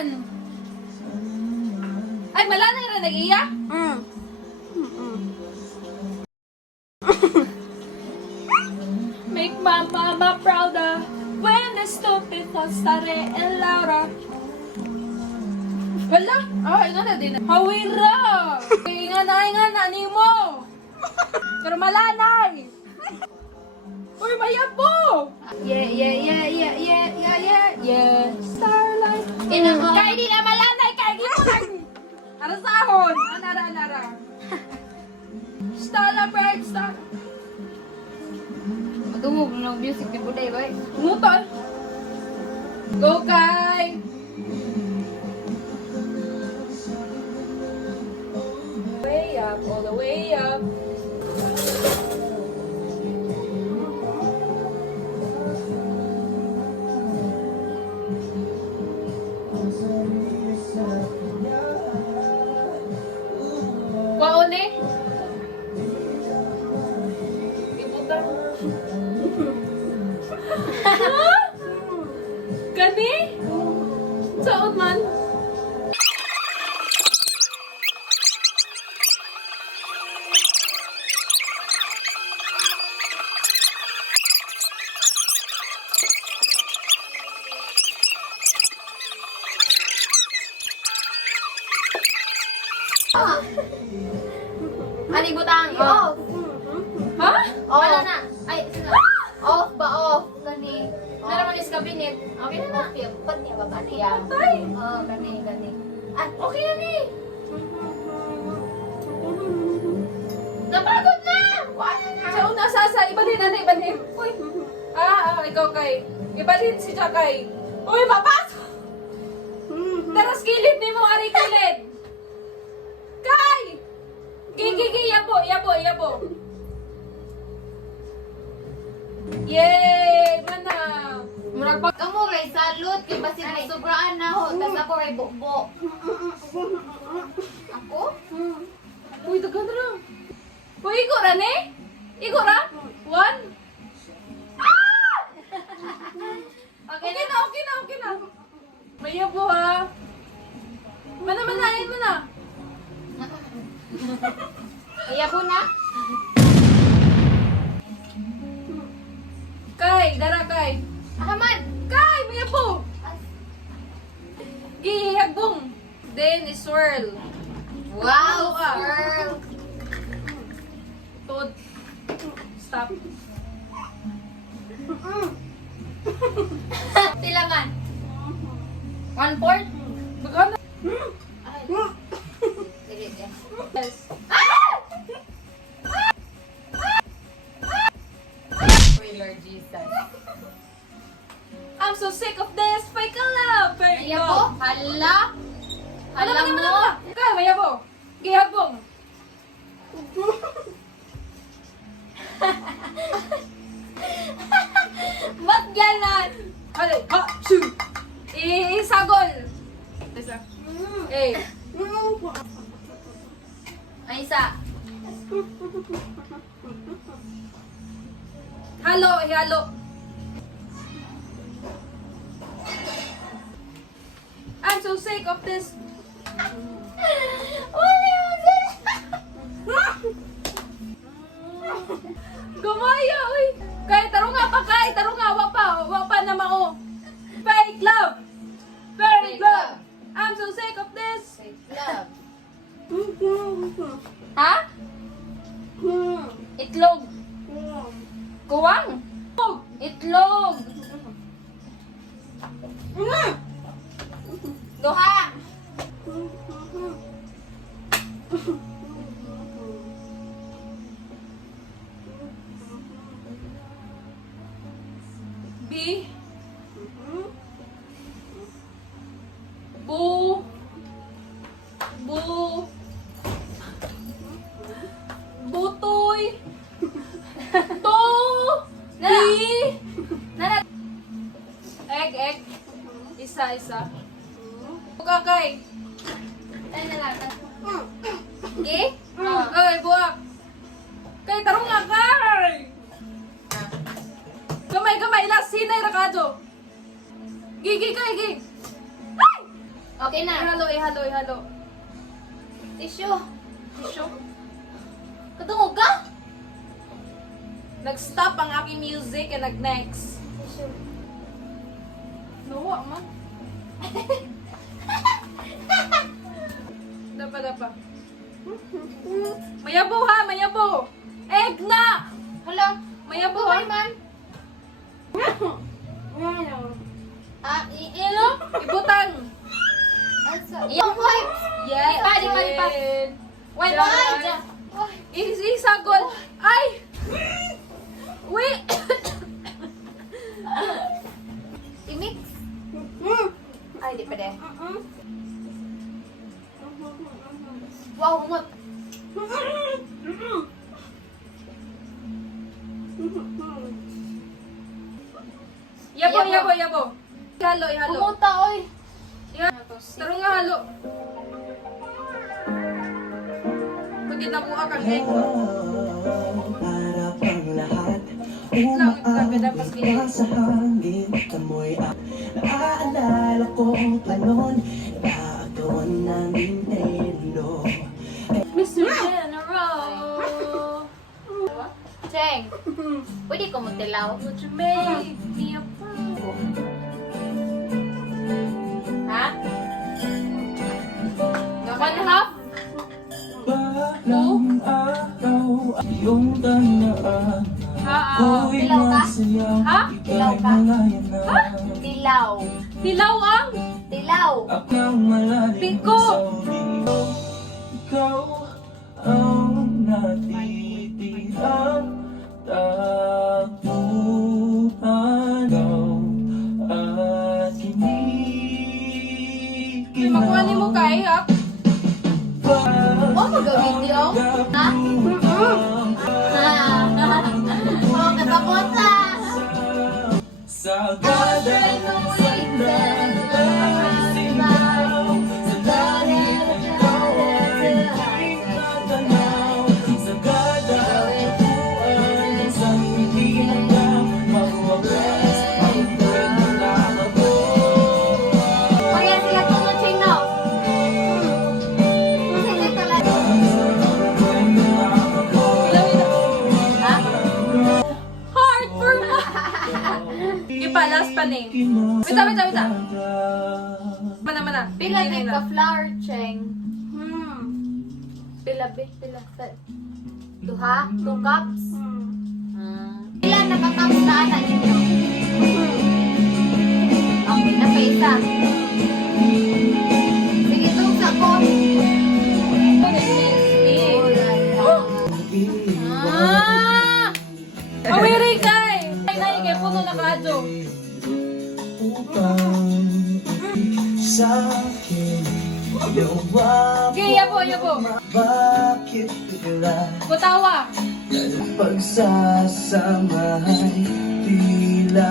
man. Ay, malanay ra nag-iya? Make my mama prouder when the stupid thoughts stare and louder. Wala? Inga na din. Hawira! Inga na, ni mo! Pero malanay! Uy, mayabo! Yeah. Starlight. Kaya di na malanay, kaya di mo lang. Arasahon! Anara. Starlight, star. Matungog ng music ni Buday, ba? Mutal. Go, Kai! Way up, all the way up. Kwaon eh? Ibutan. Gani? Saot man? Ani butang, off. Ha? Wala na. Ay, sino? Off ba off? Gani. Naman is cabinet. Okay na na. Pat niya ba? Ano yan? Patay. Gani. At okay na ni. Napagod na! Wala na! Sa una, ibalhin na, ibalhin. Uy. Ikaw kay. Ibalhin si Jakay. Uy, mapasok! Taras kilid ni mo, ari kilid. Kay! Gigi, yabo. Yay! Mana! Murag pag amo kay salud kay basin na sobraan na ho. Tas ako kay bukbo. Ako? Uy, dagan na. Uy, igora ne? Igora? One? Okay na. May yabo ha. Manahin mo na. Iya po na. Dara kay. Ahmad. Kay, may yabo. Gihagbong. Then, swirl. Wow, Ah. girl. Tod. Stop. Tilangan. 1/4. Baga na. Ay. Dili yan. Yes. Pray Lord Jesus. I'm so sick of this fake love. Iya po? Hala. Hala mo. Kay, may yabo. Gihagbong. Ba't ganan? Alay, ha, shoot. Isagol. Isa. Ay, isa. Halo. I'm so sick of this. Gumaya, uy. Kay, tarong nga pa, wa pa na mao. Fake love. Fake love. I'm so sick of this. Fake love. Ha? Itlog. Kuwang. Itlog. Duha. B. Bu. Butoy. To. Nana. Egg. Isa. Kakay. Ay, nalata. Okay? Ay, buwak. Kay, tarong nga kay. Gamay, last sinay rakado. Gigi. Ay! Okay na. Ihalo. Tissue. Tissue. Katungog ka? Nag-stop ang aking music and nag-next. Tissue. Nawa man. Dapa. Mayabo ha, mayabo. Egg na! Hello? Mayabo Buhay ha. man. Ilo? Ibutang. Yung wipes. Yes. Di pa. Wait, Diyan. Isagol. Ay! Wait! I-mix. Ay, di pa de. Wow, umot. Yabo. Ihalo. Umuta, oy. Taro nga halo. Pag nabuha kang egg. Para pang lahat Dapat umaabot sa hangin amoy at naaalala ko pa noon nagagawan ng Nintendo. Mr. General. Cheng, pwede ko mo tilaw? Would you make me a Ha? One half? Balang araw ay iyong tanaan ako'y Dilaw ka? nasayaw Ha? Dilaw ika'y ka? malayan na Tilaw. Hilaw ang? Tilaw. akong malalim Piko! sa uliw ikaw ang natitirang takbuhan at May makuha ni mo kay, ha? Oh, mag-video? Ha? Oh, katapota. Sa gadang sandal ay sinaw sa langit ikaw ay itatanaw sa gadang upuan sa hindi na mawagas ang paglalabo. Kaya sila tunod sa inyo. Sila talaga. Ha? Hard for mo! Ipalas pa ni. Wait. Mana. Pila din ka flower, Cheng. Pila. Duha? 2 cups? Pila nakakaps na anak ninyo? Okay, na pa isa. Sige, itong sa ko. Awiri kay! Ay, kay puno na kadyo. Upang sa akin yawa Okay, yabo. bakit bigla Butawa. pagsasamahay tila